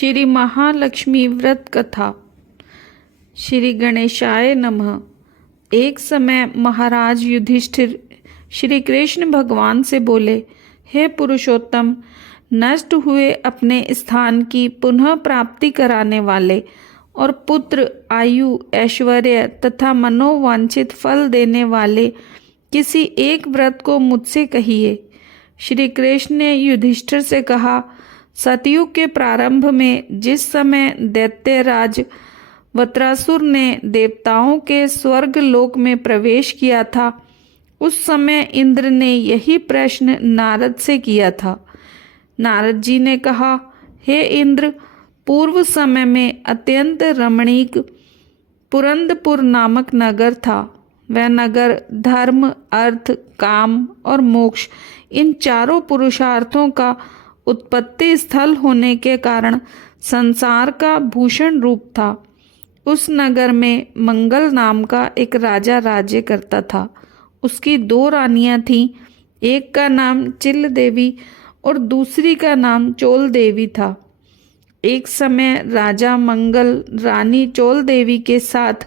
श्री महालक्ष्मी व्रत कथा। श्री गणेशाय नमः। एक समय महाराज युधिष्ठिर श्री कृष्ण भगवान से बोले, हे पुरुषोत्तम, नष्ट हुए अपने स्थान की पुनः प्राप्ति कराने वाले और पुत्र, आयु, ऐश्वर्य तथा मनोवांछित फल देने वाले किसी एक व्रत को मुझसे कहिए। श्री कृष्ण ने युधिष्ठिर से कहा, सतयुग के प्रारंभ में जिस समय दैत्यराज वत्रासुर ने देवताओं के स्वर्ग लोक में प्रवेश किया था, उस समय इंद्र ने यही प्रश्न नारद से किया था। नारद जी ने कहा, हे इंद्र, पूर्व समय में अत्यंत रमणीक पुरंदपुर नामक नगर था। वह नगर धर्म, अर्थ, काम और मोक्ष इन चारों पुरुषार्थों का उत्पत्ति स्थल होने के कारण संसार का भूषण रूप था। उस नगर में मंगल नाम का एक राजा राज्य करता था। उसकी 2 रानियां थीं। एक का नाम चिल देवी और दूसरी का नाम चोल देवी था। एक समय राजा मंगल रानी चोल देवी के साथ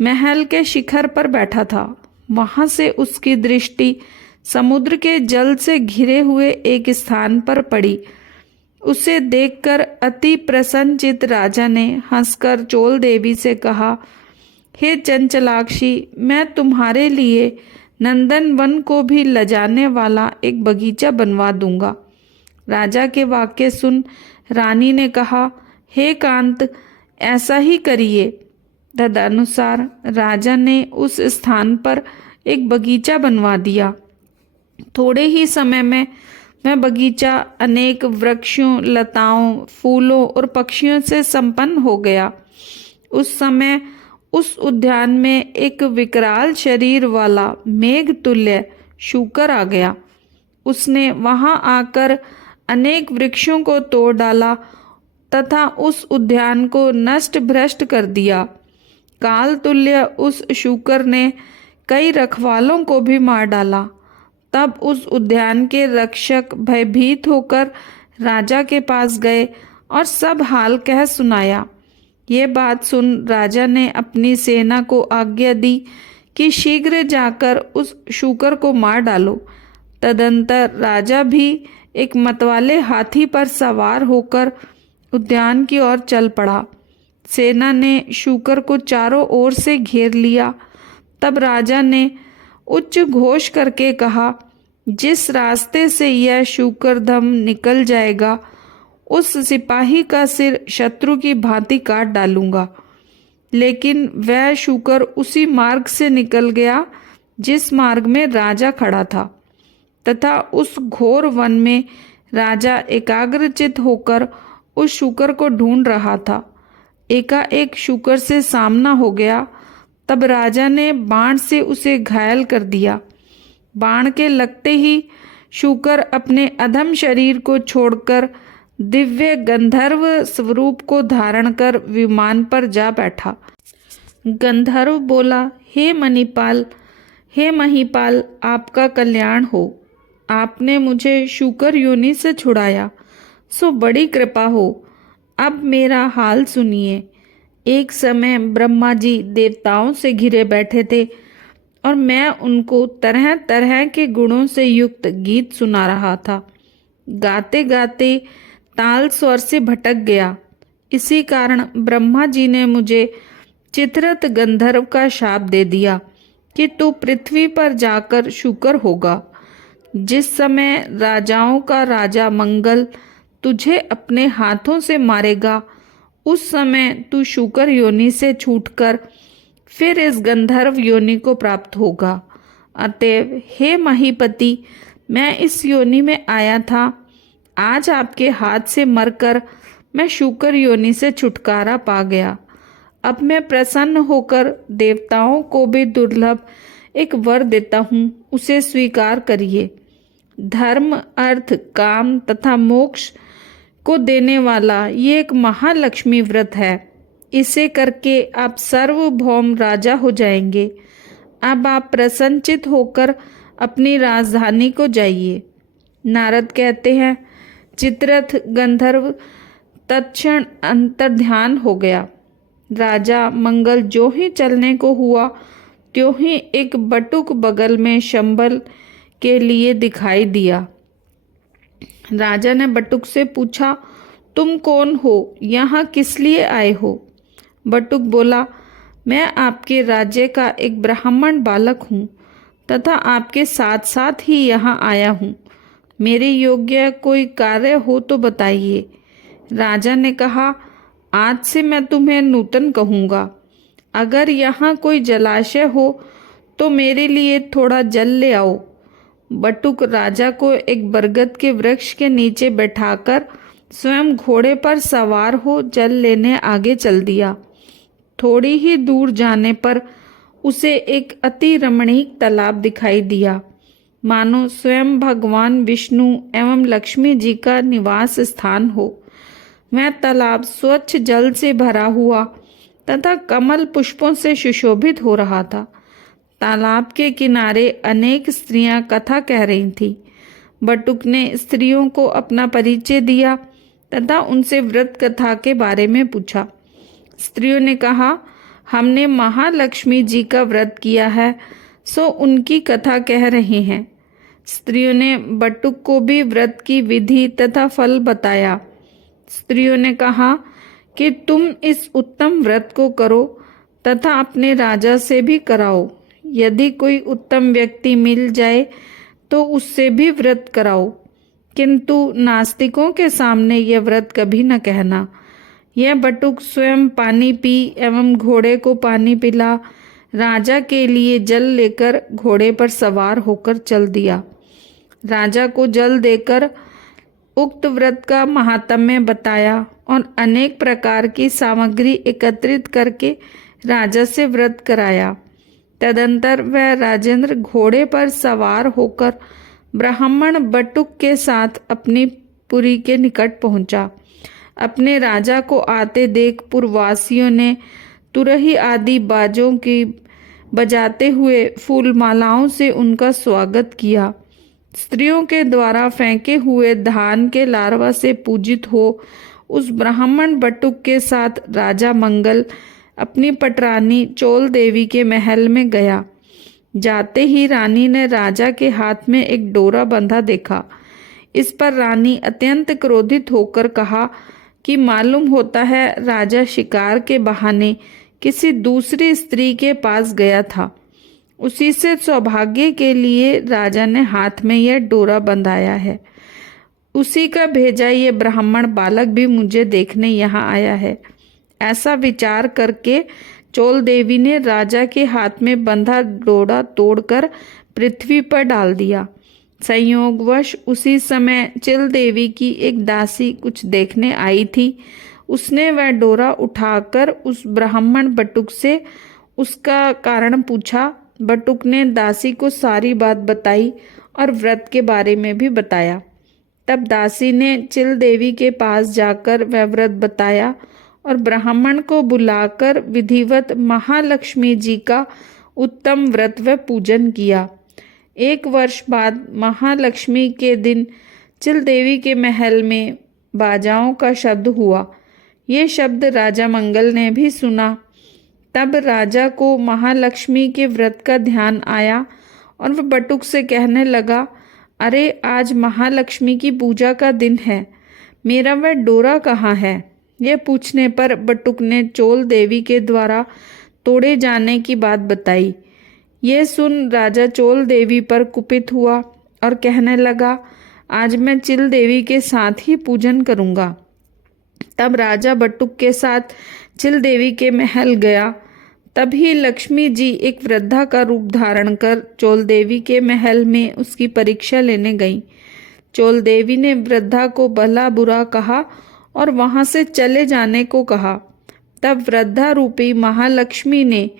महल के शिखर पर बैठा था। वहां से उसकी दृष्टि समुद्र के जल से घिरे हुए एक स्थान पर पड़ी। उसे देखकर अति प्रसन्नचित्त राजा ने हंसकर चोल देवी से कहा, हे चंचलाक्षी, मैं तुम्हारे लिए नंदन वन को भी लजाने वाला एक बगीचा बनवा दूंगा। राजा के वाक्य सुन रानी ने कहा, हे कांत, ऐसा ही करिए। तदनुसार राजा ने उस स्थान पर एक बगीचा बनवा दिया। थोड़े ही समय में वह बगीचा अनेक वृक्षों, लताओं, फूलों और पक्षियों से संपन्न हो गया। उस समय उस उद्यान में एक विकराल शरीर वाला मेघ तुल्य शूकर आ गया। उसने वहां आकर अनेक वृक्षों को तोड़ डाला तथा उस उद्यान को नष्ट भ्रष्ट कर दिया। काल तुल्य उस शूकर ने कई रखवालों को भी मार डाला। तब उस उद्यान के रक्षक भयभीत होकर राजा के पास गए और सब हाल कह सुनाया। ये बात सुन राजा ने अपनी सेना को आज्ञा दी कि शीघ्र जाकर उस शूकर को मार डालो। तदंतर राजा भी एक मतवाले हाथी पर सवार होकर उद्यान की ओर चल पड़ा। सेना ने शूकर को चारों ओर से घेर लिया। तब राजा ने उच्च घोष करके कहा, जिस रास्ते से यह शूकरधम निकल जाएगा, उस सिपाही का सिर शत्रु की भांति काट डालूंगा। लेकिन वह शूकर उसी मार्ग से निकल गया जिस मार्ग में राजा खड़ा था, तथा उस घोर वन में राजा एकाग्रचित होकर उस शूकर को ढूंढ रहा था। एकाएक शूकर से सामना हो गया। तब राजा ने बाण से उसे घायल कर दिया। बाण के लगते ही शूकर अपने अधम शरीर को छोड़कर दिव्य गंधर्व स्वरूप को धारण कर विमान पर जा बैठा। गंधर्व बोला, हे मणिपाल, हे महीपाल, आपका कल्याण हो। आपने मुझे शूकर योनि से छुड़ाया, सो बड़ी कृपा हो। अब मेरा हाल सुनिए। एक समय ब्रह्मा जी देवताओं से घिरे बैठे थे और मैं उनको तरह तरह के गुणों से युक्त गीत सुना रहा था। गाते गाते ताल स्वर से भटक गया। इसी कारण ब्रह्मा जी ने मुझे चित्ररथ गंधर्व का शाप दे दिया कि तू पृथ्वी पर जाकर शूकर होगा। जिस समय राजाओं का राजा मंगल तुझे अपने हाथों से मारेगा, उस समय तू शूकर योनि से छूटकर फिर इस गंधर्व योनि को प्राप्त होगा। अतएव हे महीपति, मैं इस योनि में आया था। आज आपके हाथ से मरकर मैं शूकर योनि से छुटकारा पा गया। अब मैं प्रसन्न होकर देवताओं को भी दुर्लभ एक वर देता हूँ, उसे स्वीकार करिए। धर्म, अर्थ, काम तथा मोक्ष को देने वाला ये एक महालक्ष्मी व्रत है। इसे करके आप सार्वभौम राजा हो जाएंगे। अब आप प्रसन्नचित होकर अपनी राजधानी को जाइए। नारद कहते हैं, चित्ररथ गंधर्व तत्क्षण अंतर्ध्यान हो गया। राजा मंगल जो ही चलने को हुआ त्यों ही एक बटुक बगल में शंबल के लिए दिखाई दिया। राजा ने बटुक से पूछा, तुम कौन हो, यहाँ किस लिए आए हो? बटुक बोला, मैं आपके राज्य का एक ब्राह्मण बालक हूँ तथा आपके साथ साथ ही यहाँ आया हूँ। मेरे योग्य कोई कार्य हो तो बताइए। राजा ने कहा, आज से मैं तुम्हें नूतन कहूँगा। अगर यहाँ कोई जलाशय हो तो मेरे लिए थोड़ा जल ले आओ। बटुक राजा को एक बरगद के वृक्ष के नीचे बैठाकर स्वयं घोड़े पर सवार हो जल लेने आगे चल दिया। थोड़ी ही दूर जाने पर उसे एक अति रमणीक तालाब दिखाई दिया, मानो स्वयं भगवान विष्णु एवं लक्ष्मी जी का निवास स्थान हो। वह तालाब स्वच्छ जल से भरा हुआ तथा कमल पुष्पों से सुशोभित हो रहा था। तालाब के किनारे अनेक स्त्रियां कथा कह रही थीं। बटुक ने स्त्रियों को अपना परिचय दिया तथा उनसे व्रत कथा के बारे में पूछा। स्त्रियों ने कहा, हमने महालक्ष्मी जी का व्रत किया है, सो उनकी कथा कह रहे हैं। स्त्रियों ने बटुक को भी व्रत की विधि तथा फल बताया। स्त्रियों ने कहा कि तुम इस उत्तम व्रत को करो तथा अपने राजा से भी कराओ। यदि कोई उत्तम व्यक्ति मिल जाए तो उससे भी व्रत कराओ, किंतु नास्तिकों के सामने यह व्रत कभी न कहना। यह बटुक स्वयं पानी पी एवं घोड़े को पानी पिला, राजा के लिए जल लेकर घोड़े पर सवार होकर चल दिया। राजा को जल देकर उक्त व्रत का महात्म्य बताया और अनेक प्रकार की सामग्री एकत्रित करके राजा से व्रत कराया। तदंतर वह राजेंद्र घोड़े पर सवार होकर ब्राह्मण बटुक के साथ अपनी पुरी के निकट पहुंचा। अपने राजा को आते देख पुरवासियों ने तुरही आदि बाजों की बजाते हुए फूलमालाओं से उनका स्वागत किया। स्त्रियों के द्वारा फेंके हुए धान के लार्वा से पूजित हो उस ब्राह्मण बटुक के साथ राजा मंगल अपनी पटरानी चोल देवी के महल में गया। जाते ही रानी ने राजा के हाथ में एक डोरा बंधा देखा। इस पर रानी अत्यंत क्रोधित होकर कहा कि मालूम होता है राजा शिकार के बहाने किसी दूसरी स्त्री के पास गया था। उसी से सौभाग्य के लिए राजा ने हाथ में यह डोरा बंधाया है। उसी का भेजा ये ब्राह्मण बालक भी मुझे देखने यहाँ आया है। ऐसा विचार करके चोल देवी ने राजा के हाथ में बंधा डोरा तोड़कर पृथ्वी पर डाल दिया। संयोगवश उसी समय चिल देवी की एक दासी कुछ देखने आई थी। उसने वह डोरा उठाकर उस ब्राह्मण बटुक से उसका कारण पूछा। बटुक ने दासी को सारी बात बताई और व्रत के बारे में भी बताया। तब दासी ने चिल देवी के पास जाकर वह व्रत बताया और ब्राह्मण को बुलाकर विधिवत महालक्ष्मी जी का उत्तम व्रत व पूजन किया। 1 वर्ष बाद महालक्ष्मी के दिन चिल देवी के महल में बाजाओं का शब्द हुआ। ये शब्द राजा मंगल ने भी सुना। तब राजा को महालक्ष्मी के व्रत का ध्यान आया और वह बटुक से कहने लगा, अरे आज महालक्ष्मी की पूजा का दिन है, मेरा वह डोरा कहाँ है? यह पूछने पर बटुक ने चोल देवी के द्वारा तोड़े जाने की बात बताई। यह सुन राजा चोल देवी पर कुपित हुआ और कहने लगा, आज मैं चिल देवी के साथ ही पूजन करूँगा। तब राजा बटुक के साथ चिल देवी के महल गया। तभी लक्ष्मी जी एक वृद्धा का रूप धारण कर चोल देवी के महल में उसकी परीक्षा लेने गईं। चोल देवी ने वृद्धा को भला बुरा कहा और वहां से चले जाने को कहा। तब वृद्धा रूपी महालक्ष्मी ने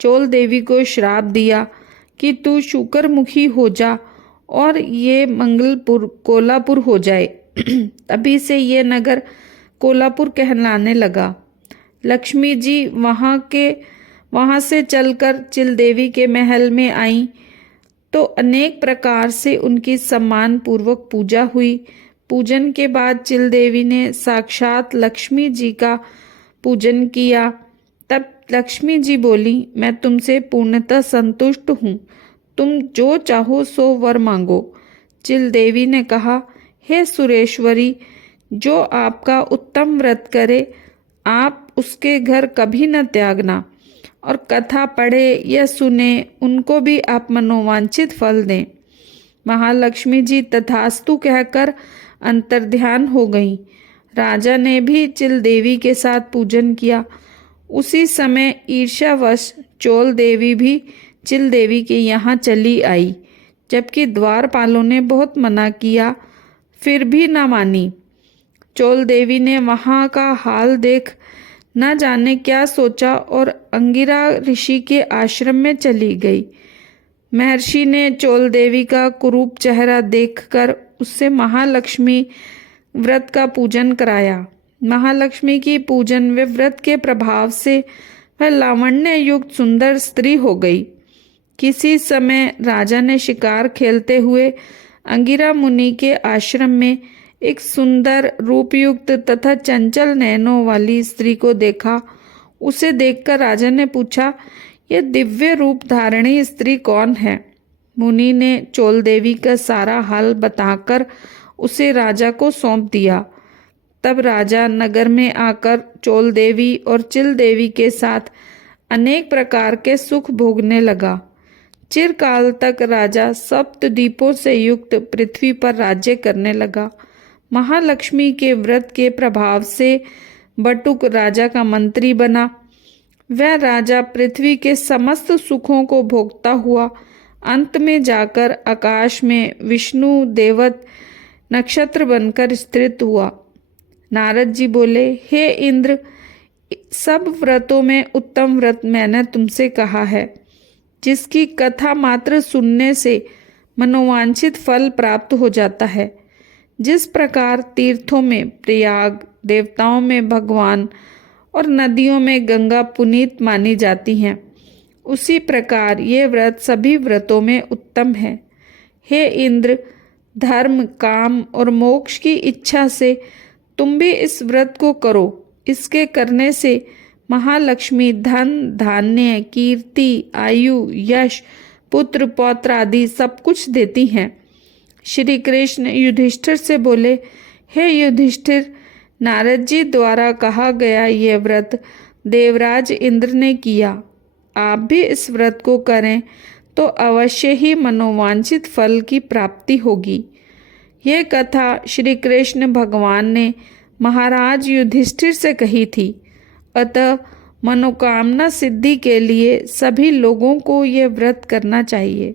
चोल देवी को श्राप दिया कि तू शुक्रमुखी हो जा और ये मंगलपुर कोल्हापुर हो जाए। तभी से ये नगर कोल्हापुर कहलाने लगा। लक्ष्मी जी वहाँ से चलकर चिल देवी के महल में आईं तो अनेक प्रकार से उनकी सम्मान पूर्वक पूजा हुई। पूजन के बाद चिल देवी ने साक्षात लक्ष्मी जी का पूजन किया। तब लक्ष्मी जी बोली, मैं तुमसे पूर्णतः संतुष्ट हूँ, तुम जो चाहो सो वर मांगो। चिल देवी ने कहा, हे सुरेश्वरी, जो आपका उत्तम व्रत करे आप उसके घर कभी न त्यागना, और कथा पढ़े या सुने उनको भी आप मनोवांछित फल दें। महालक्ष्मी जी तथास्तु कहकर अंतर्ध्यान हो गईं। राजा ने भी चिल देवी के साथ पूजन किया। उसी समय ईर्ष्यावश चोल देवी भी चिल देवी के यहाँ चली आई, जबकि द्वारपालों ने बहुत मना किया, फिर भी न मानी। चोल देवी ने वहाँ का हाल देख न जाने क्या सोचा और अंगिरा ऋषि के आश्रम में चली गई। महर्षि ने चोल देवी का कुरूप चेहरा देखकर उससे महालक्ष्मी व्रत का पूजन कराया। महालक्ष्मी की पूजन व व्रत के प्रभाव से वह लावण्य युक्त सुंदर स्त्री हो गई। किसी समय राजा ने शिकार खेलते हुए अंगिरा मुनि के आश्रम में एक सुंदर रूपयुक्त तथा चंचल नयनों वाली स्त्री को देखा। उसे देखकर राजा ने पूछा, यह दिव्य रूप धारिणी स्त्री कौन है? मुनि ने चोल देवी का सारा हाल बताकर उसे राजा को सौंप दिया। तब राजा नगर में आकर चोल देवी और चिल देवी के साथ अनेक प्रकार के सुख भोगने लगा। चिरकाल तक राजा सप्तद्वीपों से युक्त पृथ्वी पर राज्य करने लगा। महालक्ष्मी के व्रत के प्रभाव से बटुक राजा का मंत्री बना। वह राजा पृथ्वी के समस्त सुखों को भोगता हुआ अंत में जाकर आकाश में विष्णु देवत नक्षत्र बनकर स्थित हुआ। नारद जी बोले, हे इंद्र, सब व्रतों में उत्तम व्रत मैंने तुमसे कहा है, जिसकी कथा मात्र सुनने से मनोवांछित फल प्राप्त हो जाता है। जिस प्रकार तीर्थों में प्रयाग, देवताओं में भगवान और नदियों में गंगा पुनीत मानी जाती हैं, उसी प्रकार ये व्रत सभी व्रतों में उत्तम है। हे इंद्र, धर्म, काम और मोक्ष की इच्छा से तुम भी इस व्रत को करो। इसके करने से महालक्ष्मी धन, धान्य, कीर्ति, आयु, यश, पुत्र, पौत्र आदि सब कुछ देती हैं। श्री कृष्ण युधिष्ठिर से बोले, हे युधिष्ठिर, नारद जी द्वारा कहा गया यह व्रत देवराज इंद्र ने किया। आप भी इस व्रत को करें तो अवश्य ही मनोवांछित फल की प्राप्ति होगी। यह कथा श्री कृष्ण भगवान ने महाराज युधिष्ठिर से कही थी। अतः मनोकामना सिद्धि के लिए सभी लोगों को यह व्रत करना चाहिए।